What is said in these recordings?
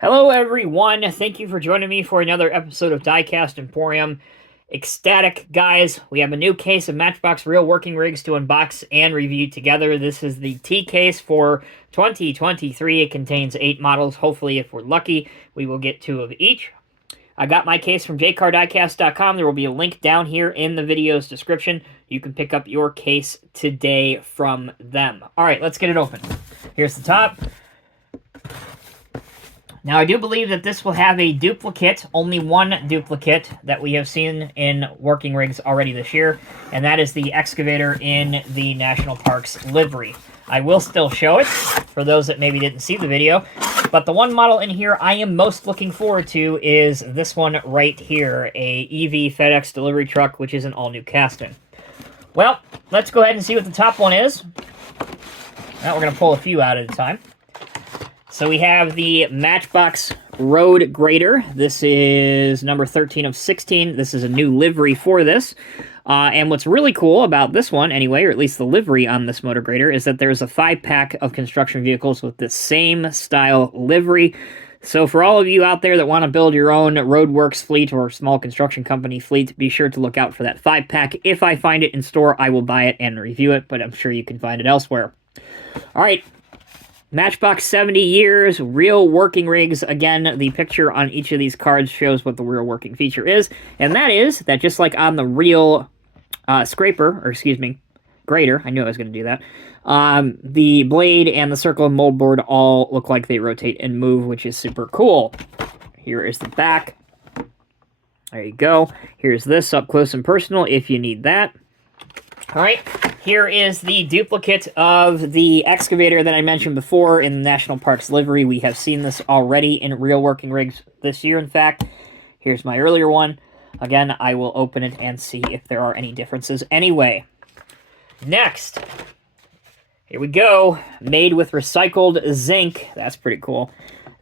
Hello, everyone. Thank you for joining me for another episode of Diecast Emporium. Ecstatic, guys. We have a new case of Matchbox real working rigs to unbox and review together. This is the T case for 2023. It contains 8 models. Hopefully, if we're lucky, we will get 2 of each. I got my case from jcardiecast.com. There will be a link down here in the video's description. You can pick up your case today from them. All right, let's get it open. Here's the top. Now, I do believe that this will have a duplicate, only one duplicate that we have seen in working rigs already this year, and that is the excavator in the National Parks livery. I will still show it for those that maybe didn't see the video, but the one model in here I am most looking forward to is this one right here, a EV FedEx delivery truck, which is an all-new casting. Well, let's go ahead and see what the top one is. Now we're going to pull a few out at a time. So we have the Matchbox Road Grader. This is number 13 of 16. This is a new livery for this. And what's really cool about this one, anyway, or at least the livery on this motor grader, is that there's a 5-pack of construction vehicles with the same style livery. So for all of you out there that want to build your own roadworks fleet or small construction company fleet, be sure to look out for that 5-pack. If I find it in store, I will buy it and review it, but I'm sure you can find it elsewhere. All right. Matchbox 70 years, real working rigs. Again, the picture on each of these cards shows what the real working feature is, and that is that just like on the real grater, I knew I was going to do that, the blade and the circle and mold board all look like they rotate and move, which is super cool. Here is the back. There you go. Here's this up close and personal if you need that. All right, here is the duplicate of the excavator that I mentioned before in the National Parks livery. We have seen this already in real working rigs this year, in fact. Here's my earlier one. Again, I will open it and see if there are any differences anyway. Next, here we go. Made with recycled zinc. That's pretty cool.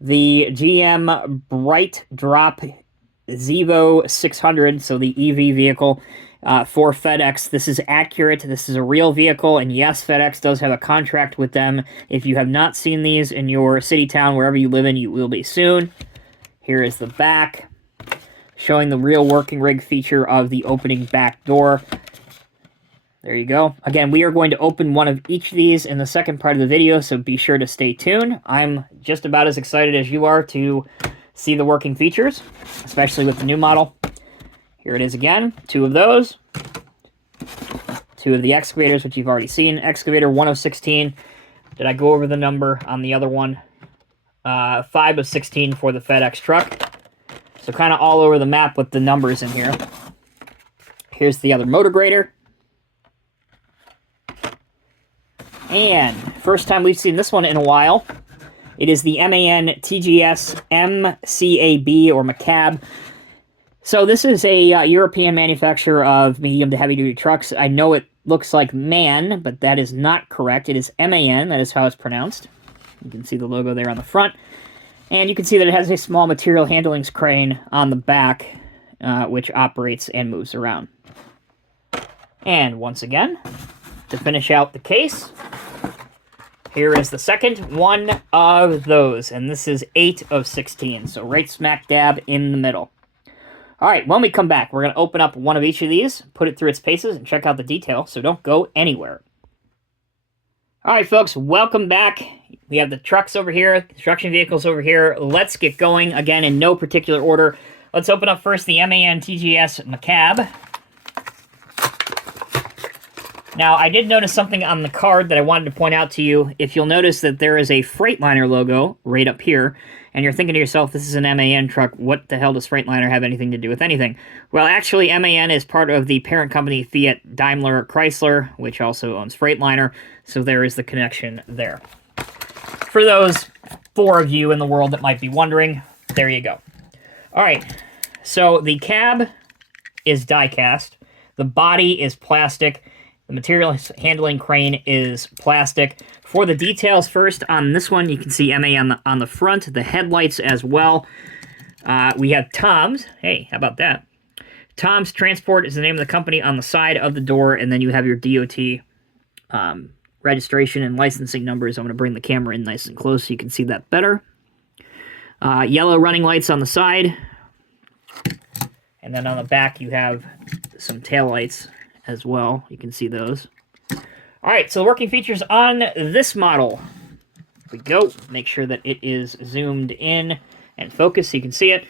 The GM Bright Drop Zevo 600, so the EV vehicle. For FedEx. This is accurate. This is a real vehicle, and yes, FedEx does have a contract with them. If you have not seen these in your city, town, wherever you live in, you will be soon. Here is the back, showing the real working rig feature of the opening back door. There you go. Again, we are going to open one of each of these in the second part of the video, so be sure to stay tuned. I'm just about as excited as you are to see the working features, especially with the new model. Here it is again, 2 of those. 2 of the excavators, which you've already seen. Excavator 1 of 16. Did I go over the number on the other one? 5 of 16 for the FedEx Truck. So kind of all over the map with the numbers in here. Here's the other motor grader. And first time we've seen this one in a while. It is the MAN TGS MCAB, or McCab. So this is a European manufacturer of medium to heavy-duty trucks. I know it looks like MAN, but that is not correct. It is MAN. That is how it's pronounced. You can see the logo there on the front. And you can see that it has a small material handling crane on the back, which operates and moves around. And once again, to finish out the case, here is the second one of those. And this is 8 of 16, so right smack dab in the middle. All right, when we come back, we're going to open up one of each of these, put it through its paces, and check out the detail, so don't go anywhere. All right, folks, welcome back. We have the trucks over here, construction vehicles over here. Let's get going, again, in no particular order. Let's open up first the MAN TGS McCab. Now, I did notice something on the card that I wanted to point out to you. If you'll notice that there is a Freightliner logo right up here, and you're thinking to yourself, this is an MAN truck, what the hell does Freightliner have anything to do with anything? Well, actually, MAN is part of the parent company Fiat Daimler Chrysler, which also owns Freightliner, so there is the connection there. For those 4 of you in the world that might be wondering, there you go. All right, so the cab is die-cast, the body is plastic, the material handling crane is plastic. For the details first, on this one, you can see MA on the front, the headlights as well. We have Tom's. Hey, how about that? Tom's Transport is the name of the company on the side of the door, and then you have your DOT registration and licensing numbers. I'm going to bring the camera in nice and close so you can see that better. Yellow running lights on the side. And then on the back, you have some tail lights as well. You can see those. All right, so the working features on this model. Here we go. Make sure that it is zoomed in and focused so you can see it.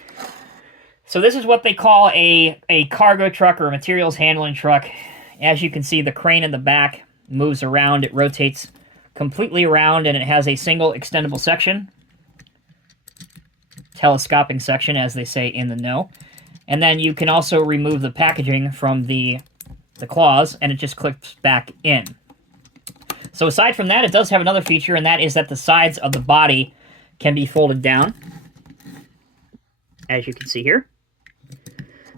So this is what they call a cargo truck or a materials handling truck. As you can see, the crane in the back moves around. It rotates completely around, and it has a single extendable section. Telescoping section, as they say in the know. And then you can also remove the packaging from the claws, and it just clips back in. So aside from that, it does have another feature, and that is that the sides of the body can be folded down, as you can see here,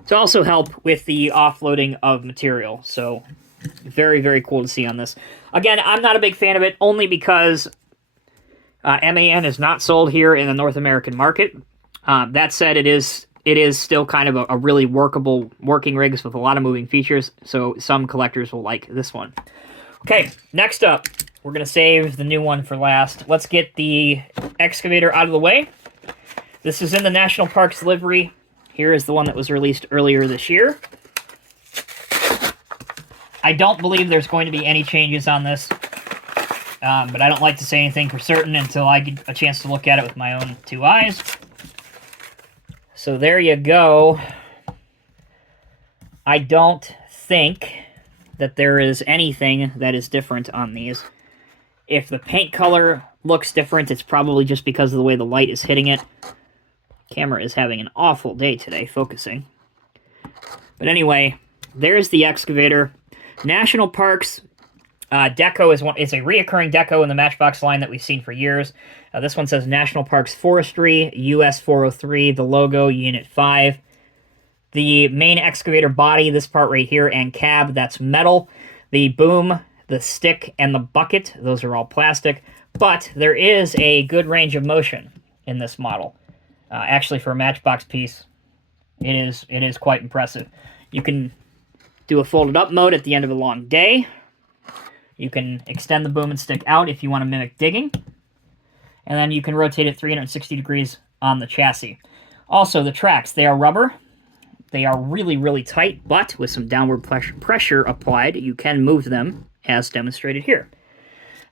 to also help with the offloading of material. So very, very cool to see on this. Again, I'm not a big fan of it, only because MAN is not sold here in the North American market. That said, it is still kind of a really workable working rigs with a lot of moving features, so some collectors will like this one. Okay, next up, we're going to save the new one for last. Let's get the excavator out of the way. This is in the National Parks livery. Here is the one that was released earlier this year. I don't believe there's going to be any changes on this, but I don't like to say anything for certain until I get a chance to look at it with my own two eyes. So there you go. I don't think that there is anything that is different on these. If the paint color looks different, it's probably just because of the way the light is hitting it. Camera is having an awful day today focusing. But anyway, there's the excavator. National Parks deco is a reoccurring deco in the Matchbox line that we've seen for years. This one says National Parks Forestry, US 403, the logo, Unit 5. The main excavator body, this part right here, and cab, that's metal. The boom, the stick, and the bucket, those are all plastic. But there is a good range of motion in this model. Actually, for a Matchbox piece, it is quite impressive. You can do a folded up mode at the end of a long day. You can extend the boom and stick out if you want to mimic digging. And then you can rotate it 360 degrees on the chassis. Also, the tracks, they are rubber. They are really, really tight, but with some downward pressure applied, you can move them, as demonstrated here.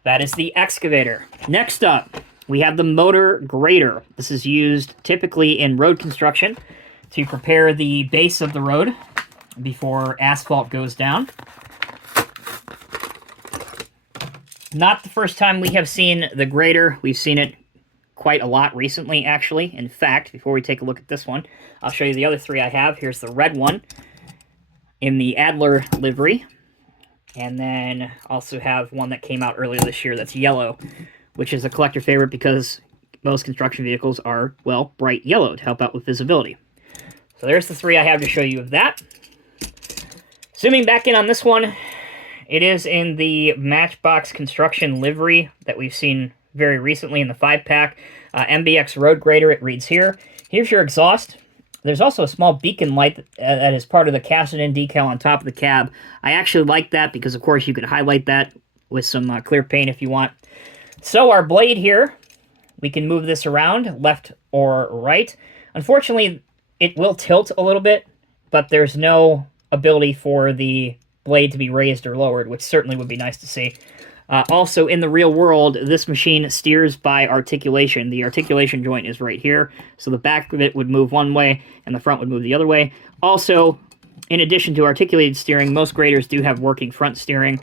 That is the excavator. Next up, we have the motor grader. This is used typically in road construction to prepare the base of the road before asphalt goes down. Not the first time we have seen the grader. We've seen it quite a lot recently, actually. In fact, before we take a look at this one, I'll show you the other three I have. Here's the red one in the Adler livery. And then also have one that came out earlier this year that's yellow, which is a collector favorite because most construction vehicles are, well, bright yellow to help out with visibility. So there's the three I have to show you of that. Zooming back in on this one, it is in the Matchbox construction livery that we've seen very recently in the 5-pack. MBX Road Grader, it reads here. Here's your exhaust. There's also a small beacon light that is part of the cast-in decal on top of the cab. I actually like that because, of course, you could highlight that with some clear paint if you want. So our blade here, we can move this around left or right. Unfortunately, it will tilt a little bit, but there's no ability for the blade to be raised or lowered, which certainly would be nice to see. Also, in the real world, this machine steers by articulation. The articulation joint is right here, so the back of it would move one way, and the front would move the other way. Also, in addition to articulated steering, most graders do have working front steering,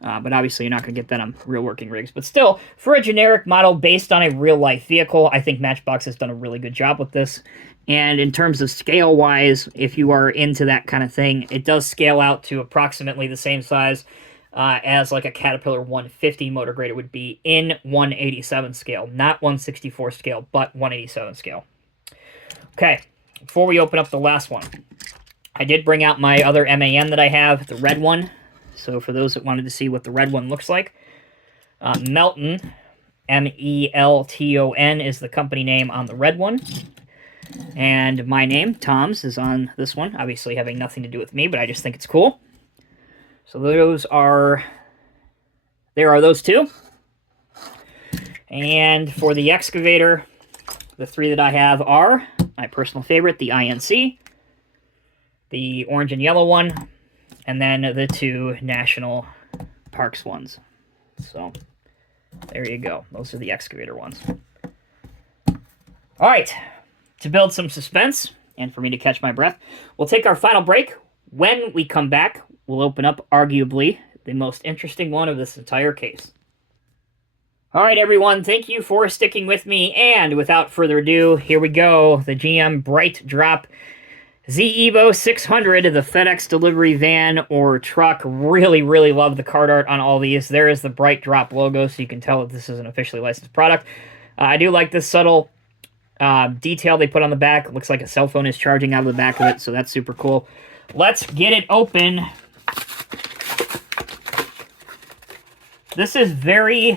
but obviously you're not going to get that on real working rigs. But still, for a generic model based on a real-life vehicle, I think Matchbox has done a really good job with this. And in terms of scale-wise, if you are into that kind of thing, it does scale out to approximately the same size as like a Caterpillar 150 motor grader would be in 187 scale. Not 164 scale, but 187 scale. Okay, before we open up the last one, I did bring out my other MAN that I have, the red one. So for those that wanted to see what the red one looks like, Melton, M-E-L-T-O-N is the company name on the red one. And my name, Tom's, is on this one, obviously having nothing to do with me, but I just think it's cool. So there are those two. And for the excavator, The three that I have are my personal favorite, the INC, the orange and yellow one, and then the two National Parks ones. So there you go. Those are the excavator ones. All right, to build some suspense and for me to catch my breath, we'll take our final break. When we come back, we'll open up arguably the most interesting one of this entire case. All right, everyone, thank you for sticking with me, and without further ado, here we go. The GM Bright Drop Z-Evo 600, the FedEx delivery van or truck. Really, really love the card art on all these. There is the Bright Drop logo, so you can tell that this is an officially licensed product. I do like this subtle detail they put on the back. It looks like a cell phone is charging out of the back of it, so that's super cool. Let's get it open. This is very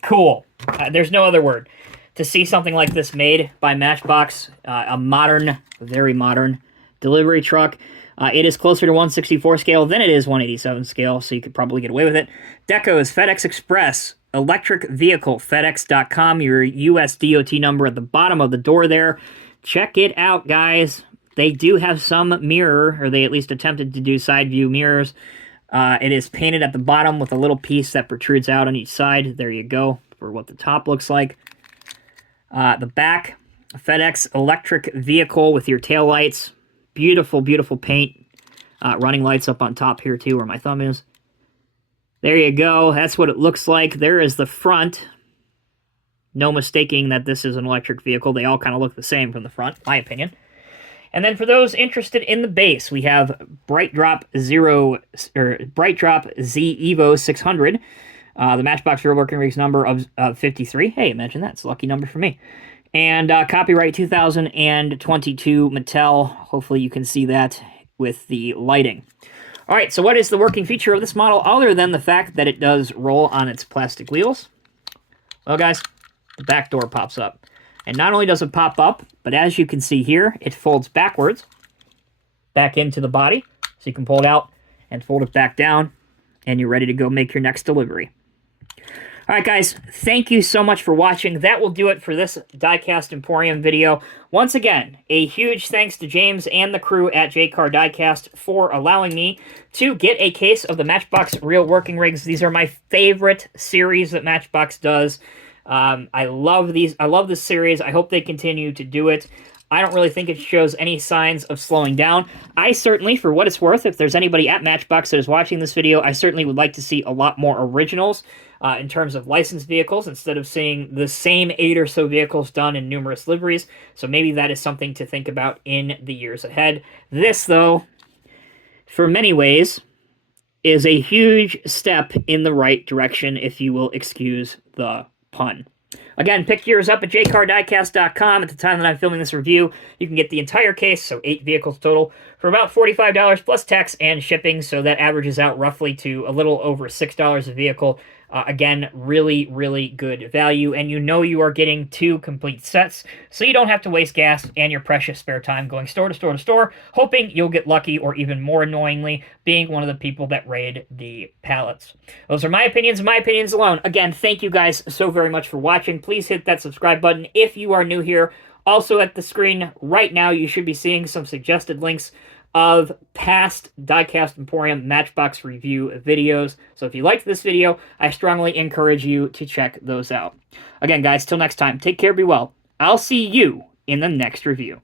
cool. There's no other word. To see something like this made by Matchbox, a modern, very modern delivery truck. It is closer to 164 scale than it is 187 scale, so you could probably get away with it. Deco is FedEx Express, electric vehicle, FedEx.com, your US DOT number at the bottom of the door there. Check it out, guys. They do have some mirror, or they at least attempted to do side view mirrors. It is painted at the bottom with a little piece that protrudes out on each side. There you go, for what the top looks like. The back, FedEx electric vehicle with your tail lights. Beautiful, beautiful paint. Running lights up on top here too, where my thumb is. There you go. That's what it looks like. There is the front. No mistaking that this is an electric vehicle. They all kind of look the same from the front, my opinion. And then for those interested in the base, we have Bright Drop Z Evo 600. The Matchbox Real Working Rigs number of 53. Hey, imagine that. It's a lucky number for me. And copyright 2022 Mattel. Hopefully you can see that with the lighting. All right, so what is the working feature of this model other than the fact that it does roll on its plastic wheels? Well, guys, the back door pops up. And not only does it pop up, but as you can see here, it folds backwards, back into the body. So you can pull it out and fold it back down, and you're ready to go make your next delivery. All right, guys, thank you so much for watching. That will do it for this Diecast Emporium video. Once again, a huge thanks to James and the crew at JCar Diecast for allowing me to get a case of the Matchbox Real Working Rigs. These are my favorite series that Matchbox does. I love these. I love this series. I hope they continue to do it. I don't really think it shows any signs of slowing down. I certainly, for what it's worth, if there's anybody at Matchbox that is watching this video, I certainly would like to see a lot more originals in terms of licensed vehicles instead of seeing the same 8 or so vehicles done in numerous liveries. So maybe that is something to think about in the years ahead. This, though, for many ways, is a huge step in the right direction, if you will excuse the pun. Again, pick yours up at jcardiecast.com. At the time that I'm filming this review, you can get the entire case, so 8 vehicles total, for about $45 plus tax and shipping, so that averages out roughly to a little over $6 a vehicle. Again, really, really good value, and you know you are getting 2 complete sets, so you don't have to waste gas and your precious spare time going store to store to store, hoping you'll get lucky, or even more annoyingly, being one of the people that raid the pallets. Those are my opinions, and my opinions alone. Again, thank you guys so very much for watching. Please hit that subscribe button if you are new here. Also at the screen right now, you should be seeing some suggested links of past Diecast Emporium Matchbox review videos. So if you liked this video, I strongly encourage you to check those out. Again, guys, till next time, take care, be well. I'll see you in the next review.